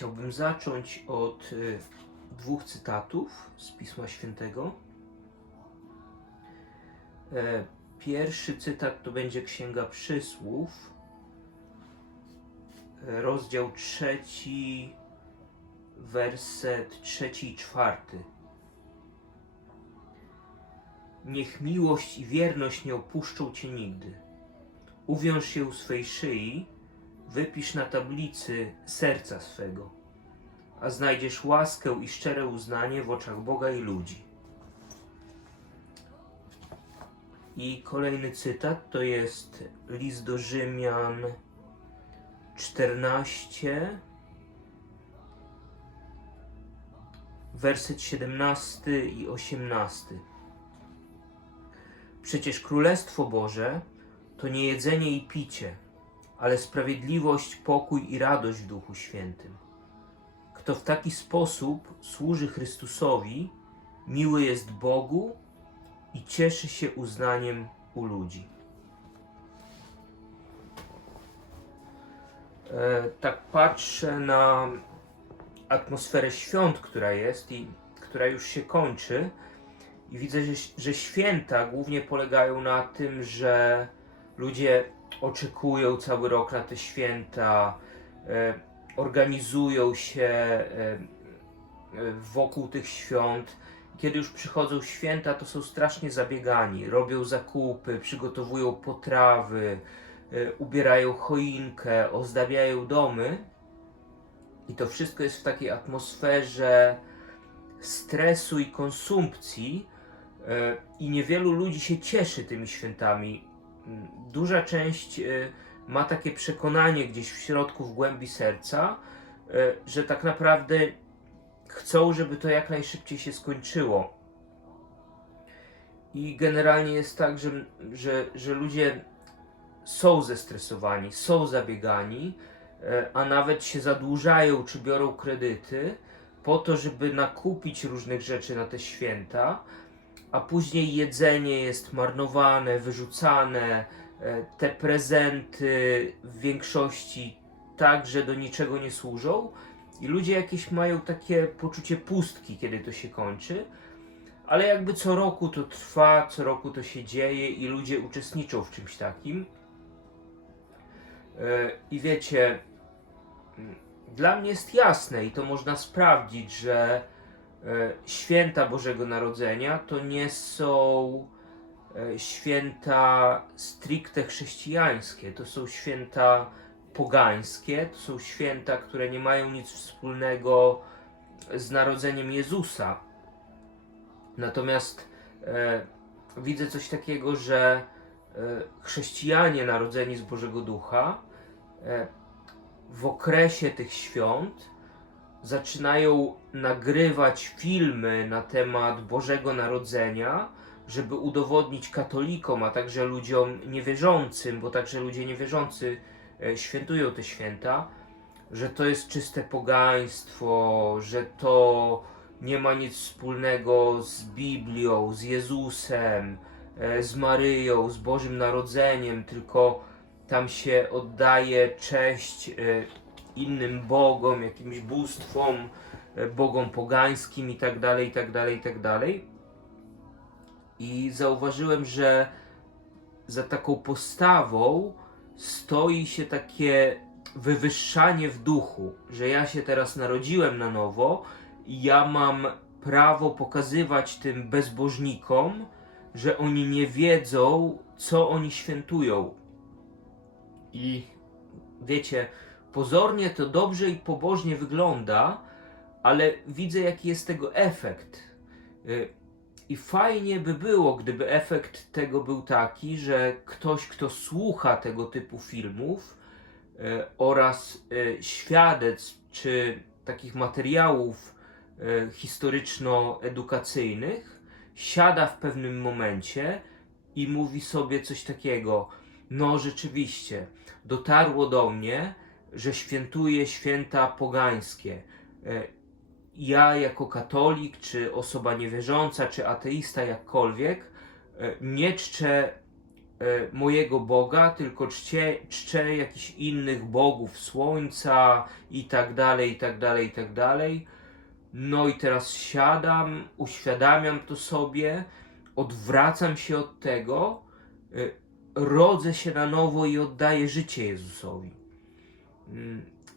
Chciałbym zacząć od y, dwóch cytatów z Pisma Świętego. E, Pierwszy cytat to będzie Księga Przysłów, rozdział trzeci, werset trzeci i czwarty. Niech miłość i wierność nie opuszczą Cię nigdy. Uwiąż się u swej szyi, wypisz na tablicy serca swego, a znajdziesz łaskę i szczere uznanie w oczach Boga i ludzi. I kolejny cytat to jest list do Rzymian 14, werset 17 i 18. Przecież Królestwo Boże to nie jedzenie i picie, ale sprawiedliwość, pokój i radość w Duchu Świętym. Kto w taki sposób służy Chrystusowi, miły jest Bogu i cieszy się uznaniem u ludzi. E, tak patrzę na atmosferę świąt, która jest i która już się kończy, i widzę, że, że święta głównie polegają na tym, że ludzie oczekują cały rok na te święta, e, organizują się e, e, wokół tych świąt. Kiedy już przychodzą święta, to są strasznie zabiegani. Robią zakupy, przygotowują potrawy, ubierają choinkę, ozdabiają domy. I to wszystko jest w takiej atmosferze stresu i konsumpcji. I niewielu ludzi się cieszy tymi świętami duża część e, ma takie przekonanie gdzieś w środku, w głębi serca, e, że tak naprawdę chcą, żeby to jak najszybciej się skończyło. I generalnie jest tak, że, że, że ludzie są zestresowani, są zabiegani, e, a nawet się zadłużają czy biorą kredyty po to, żeby nakupić różnych rzeczy na te święta a później jedzenie jest marnowane, wyrzucane, e, te prezenty w większości także do niczego nie służą i ludzie jakieś mają takie poczucie pustki, kiedy to się kończy, ale jakby co roku to trwa, co roku to się dzieje i ludzie uczestniczą w czymś takim. E, I wiecie, mm, dla mnie jest jasne i to można sprawdzić, że święta Bożego Narodzenia to nie są e, święta stricte chrześcijańskie, to są święta pogańskie, to są święta, które nie mają nic wspólnego z narodzeniem Jezusa. Natomiast e, widzę coś takiego, że e, chrześcijanie narodzeni z Bożego Ducha e, w okresie tych świąt zaczynają nagrywać filmy na temat Bożego Narodzenia, żeby udowodnić katolikom, a także ludziom niewierzącym, bo także ludzie niewierzący e, świętują te święta, że to jest czyste pogaństwo, że to nie ma nic wspólnego z Biblią, z Jezusem, e, z Maryją, z Bożym Narodzeniem, tylko tam się oddaje cześć e, innym bogom, jakimś bóstwom, e, bogom pogańskim i tak dalej, i tak dalej, i tak dalej. I zauważyłem, że za taką postawą stoi się takie wywyższanie w duchu, że ja się teraz narodziłem na nowo i ja mam prawo pokazywać tym bezbożnikom, że oni nie wiedzą, co oni świętują. I wiecie, pozornie to dobrze i pobożnie wygląda, ale widzę, jaki jest tego efekt. Y, I fajnie by było, gdyby efekt tego był taki, że ktoś, kto słucha tego typu filmów y, oraz y, świadectw czy takich materiałów historyczno-edukacyjnych, siada w pewnym momencie i mówi sobie coś takiego: No, rzeczywiście, dotarło do mnie, że świętuje święta pogańskie. E, Ja, jako katolik, czy osoba niewierząca, czy ateista, jakkolwiek, e, nie czczę mojego Boga, tylko czcie, czczę jakichś innych bogów, słońca i tak dalej, i tak dalej, i tak dalej. No i teraz siadam, uświadamiam to sobie, odwracam się od tego, rodzę się na nowo i oddaję życie Jezusowi.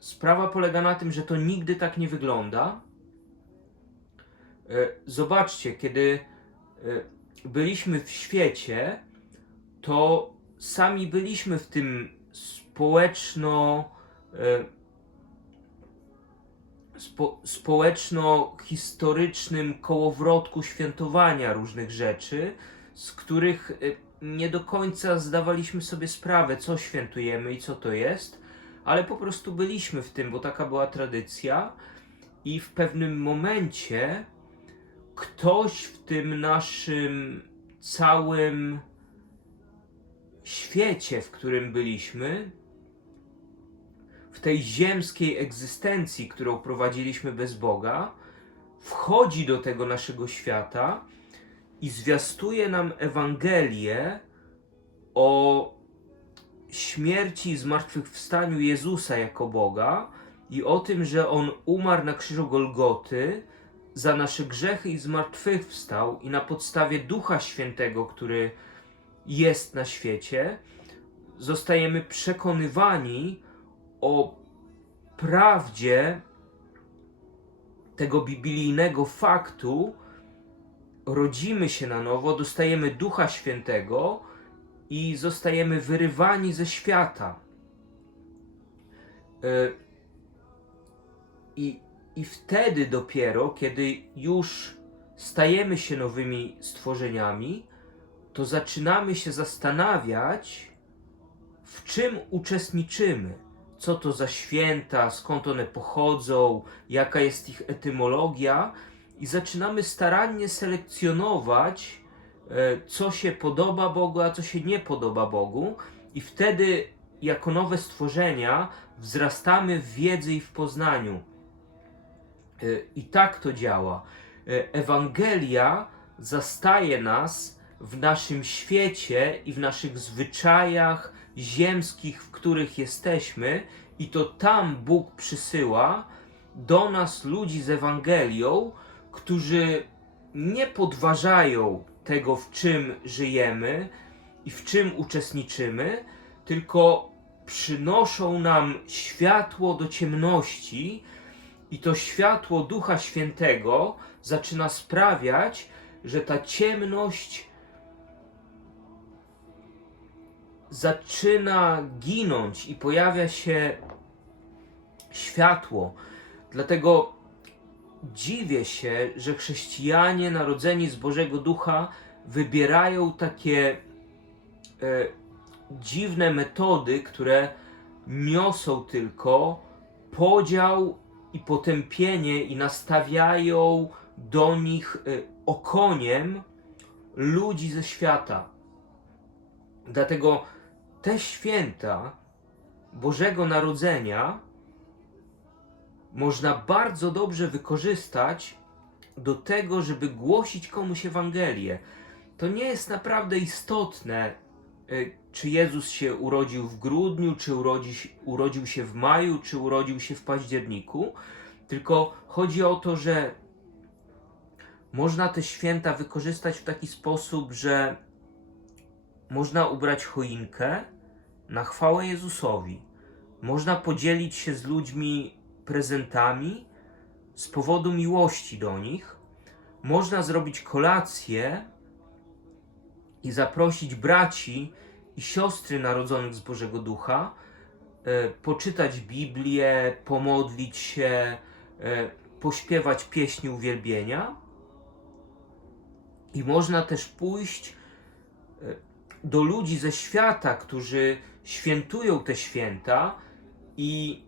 Sprawa polega na tym, że to nigdy tak nie wygląda. Y, Zobaczcie, kiedy y, byliśmy w świecie, to sami byliśmy w tym społeczno. y, spo, społeczno-historycznym kołowrotku świętowania różnych rzeczy, z których nie do końca zdawaliśmy sobie sprawę, co świętujemy i co to jest, ale po prostu byliśmy w tym, bo taka była tradycja, i w pewnym momencie ktoś w tym naszym całym świecie, w którym byliśmy, w tej ziemskiej egzystencji, którą prowadziliśmy bez Boga, wchodzi do tego naszego świata i zwiastuje nam Ewangelię o śmierci i zmartwychwstaniu Jezusa jako Boga i o tym, że On umarł na krzyżu Golgoty za nasze grzechy i zmartwychwstał i na podstawie Ducha Świętego, który jest na świecie, zostajemy przekonywani o prawdzie tego biblijnego faktu, rodzimy się na nowo, dostajemy Ducha Świętego i zostajemy wyrywani ze świata. Y, I, I wtedy dopiero, kiedy już stajemy się nowymi stworzeniami, to zaczynamy się zastanawiać, w czym uczestniczymy co to za święta, skąd one pochodzą, jaka jest ich etymologia, i zaczynamy starannie selekcjonować, e, co się podoba Bogu, a co się nie podoba Bogu, i wtedy, jako nowe stworzenia, wzrastamy w wiedzy i w poznaniu. E, I tak to działa. E, Ewangelia zastaje nas w naszym świecie i w naszych zwyczajach, ziemskich, w których jesteśmy, i to tam Bóg przysyła do nas ludzi z Ewangelią, którzy nie podważają tego, w czym żyjemy i w czym uczestniczymy, tylko przynoszą nam światło do ciemności, i to światło Ducha Świętego zaczyna sprawiać, że ta ciemność zaczyna ginąć i pojawia się światło. Dlatego dziwię się, że chrześcijanie narodzeni z Bożego Ducha wybierają takie e, dziwne metody, które niosą tylko podział i potępienie i nastawiają do nich e, okoniem ludzi ze świata. Dlatego te święta Bożego Narodzenia można bardzo dobrze wykorzystać do tego, żeby głosić komuś Ewangelię. To nie jest naprawdę istotne, y, czy Jezus się urodził w grudniu, czy urodzi, urodził się w maju, czy urodził się w październiku, tylko chodzi o to, że można te święta wykorzystać w taki sposób, że można ubrać choinkę na chwałę Jezusowi. Można podzielić się z ludźmi prezentami z powodu miłości do nich. Można zrobić kolację i zaprosić braci i siostry narodzonych z Bożego Ducha, e, poczytać Biblię, pomodlić się, e, pośpiewać pieśni uwielbienia. I można też pójść e, do ludzi ze świata, którzy świętują te święta i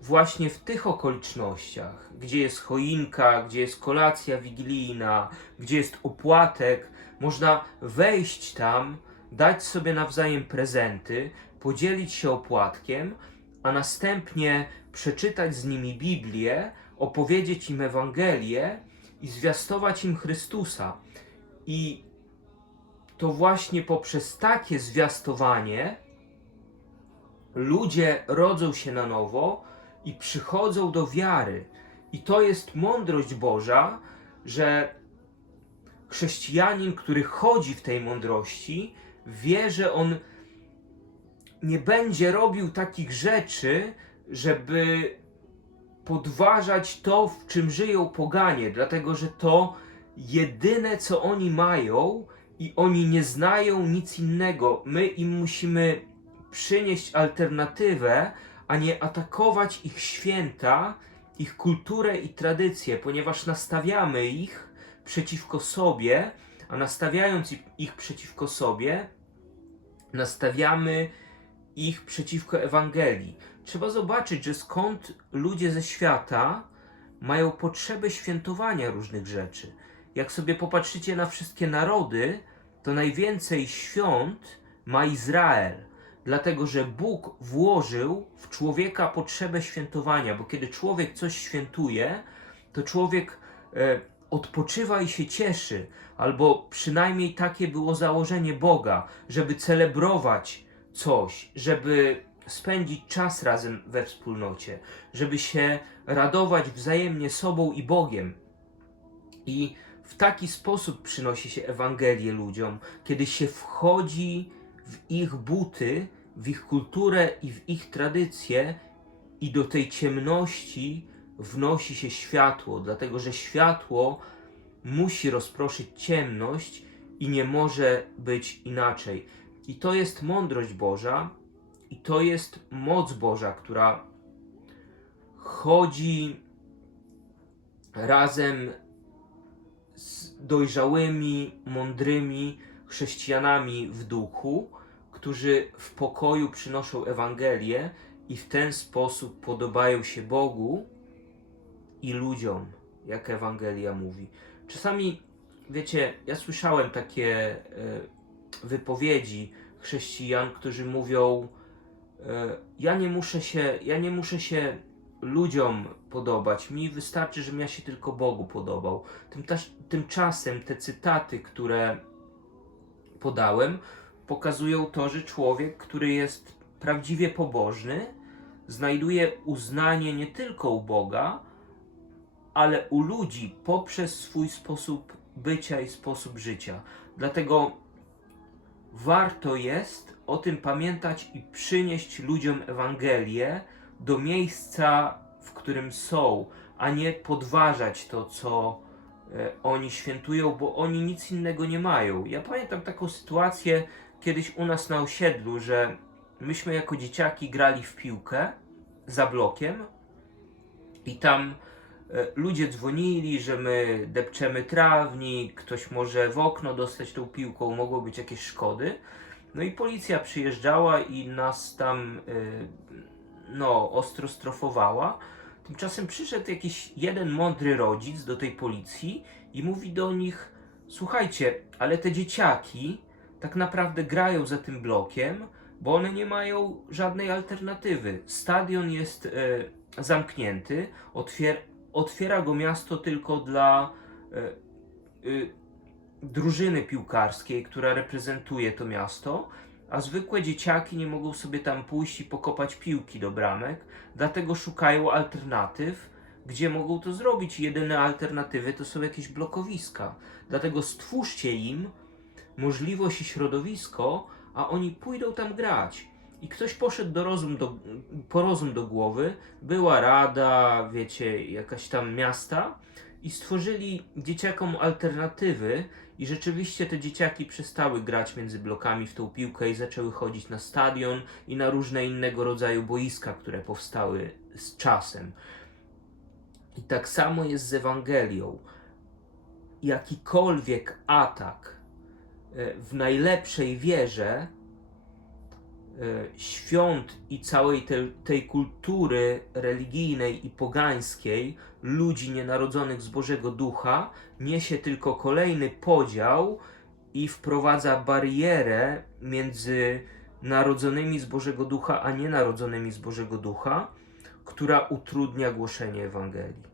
właśnie w tych okolicznościach, gdzie jest choinka, gdzie jest kolacja wigilijna, gdzie jest opłatek, można wejść tam, dać sobie nawzajem prezenty, podzielić się opłatkiem, a następnie przeczytać z nimi Biblię, opowiedzieć im Ewangelię i zwiastować im Chrystusa. I to właśnie poprzez takie zwiastowanie ludzie rodzą się na nowo i przychodzą do wiary. I to jest mądrość Boża, że chrześcijanin, który chodzi w tej mądrości, wie, że on nie będzie robił takich rzeczy, żeby podważać to, w czym żyją poganie, dlatego że to jedyne, co oni mają i oni nie znają nic innego. My im musimy przynieść alternatywę, a nie atakować ich święta, ich kulturę i tradycje, ponieważ nastawiamy ich przeciwko sobie, a nastawiając ich- przeciwko sobie, nastawiamy ich przeciwko Ewangelii. Trzeba zobaczyć, że skąd ludzie ze świata mają potrzebę świętowania różnych rzeczy. Jak sobie popatrzycie na wszystkie narody, to najwięcej świąt ma Izrael, dlatego że Bóg włożył w człowieka potrzebę świętowania, bo kiedy człowiek coś świętuje, to człowiek e, odpoczywa i się cieszy, albo przynajmniej takie było założenie Boga, żeby celebrować coś, żeby spędzić czas razem we wspólnocie, żeby się radować wzajemnie sobą i Bogiem. I w taki sposób przynosi się Ewangelię ludziom, kiedy się wchodzi w ich buty, w ich kulturę i w ich tradycje, i do tej ciemności wnosi się światło, dlatego że światło musi rozproszyć ciemność i nie może być inaczej. I to jest mądrość Boża, i to jest moc Boża, która chodzi razem z dojrzałymi, mądrymi chrześcijanami w duchu, którzy w pokoju przynoszą Ewangelię i w ten sposób podobają się Bogu i ludziom, jak Ewangelia mówi. Czasami, wiecie, ja słyszałem takie e, wypowiedzi chrześcijan, którzy mówią: e, Ja nie muszę się, ja nie muszę się ludziom podobać. Mi wystarczy, żebym ja się tylko Bogu podobał. Tymczas, tymczasem te cytaty, które podałem, pokazują to, że człowiek, który jest prawdziwie pobożny, znajduje uznanie nie tylko u Boga, ale u ludzi poprzez swój sposób bycia i sposób życia. Dlatego warto jest o tym pamiętać i przynieść ludziom Ewangelię do miejsca, w którym są, a nie podważać to, co e, oni świętują, bo oni nic innego nie mają. Ja pamiętam taką sytuację kiedyś u nas na osiedlu, że myśmy jako dzieciaki grali w piłkę za blokiem i tam e, ludzie dzwonili, że my depczemy trawnik, ktoś może w okno dostać tą piłką, mogło być jakieś szkody. No i policja przyjeżdżała i nas tam e, no, ostro strofowała. Tymczasem przyszedł jakiś jeden mądry rodzic do tej policji i mówi do nich: Słuchajcie, ale te dzieciaki tak naprawdę grają za tym blokiem, bo one nie mają żadnej alternatywy. Stadion jest e, zamknięty, otwier otwiera go miasto tylko dla e, y, drużyny piłkarskiej, która reprezentuje to miasto, a zwykłe dzieciaki nie mogą sobie tam pójść i pokopać piłki do bramek, dlatego szukają alternatyw, gdzie mogą to zrobić. Jedyne alternatywy to są jakieś blokowiska. Dlatego stwórzcie im możliwość i środowisko, a oni pójdą tam grać. I ktoś poszedł do rozum do, po rozum do głowy, była rada, wiecie, jakaś tam miasta i stworzyli dzieciakom alternatywy i rzeczywiście te dzieciaki przestały grać między blokami w tą piłkę i zaczęły chodzić na stadion i na różne innego rodzaju boiska, które powstały z czasem. I tak samo jest z Ewangelią. Jakikolwiek atak w najlepszej wierze e, świąt i całej tej, tej kultury religijnej i pogańskiej ludzi nienarodzonych z Bożego Ducha niesie tylko kolejny podział i wprowadza barierę między narodzonymi z Bożego Ducha a nienarodzonymi z Bożego Ducha, która utrudnia głoszenie Ewangelii.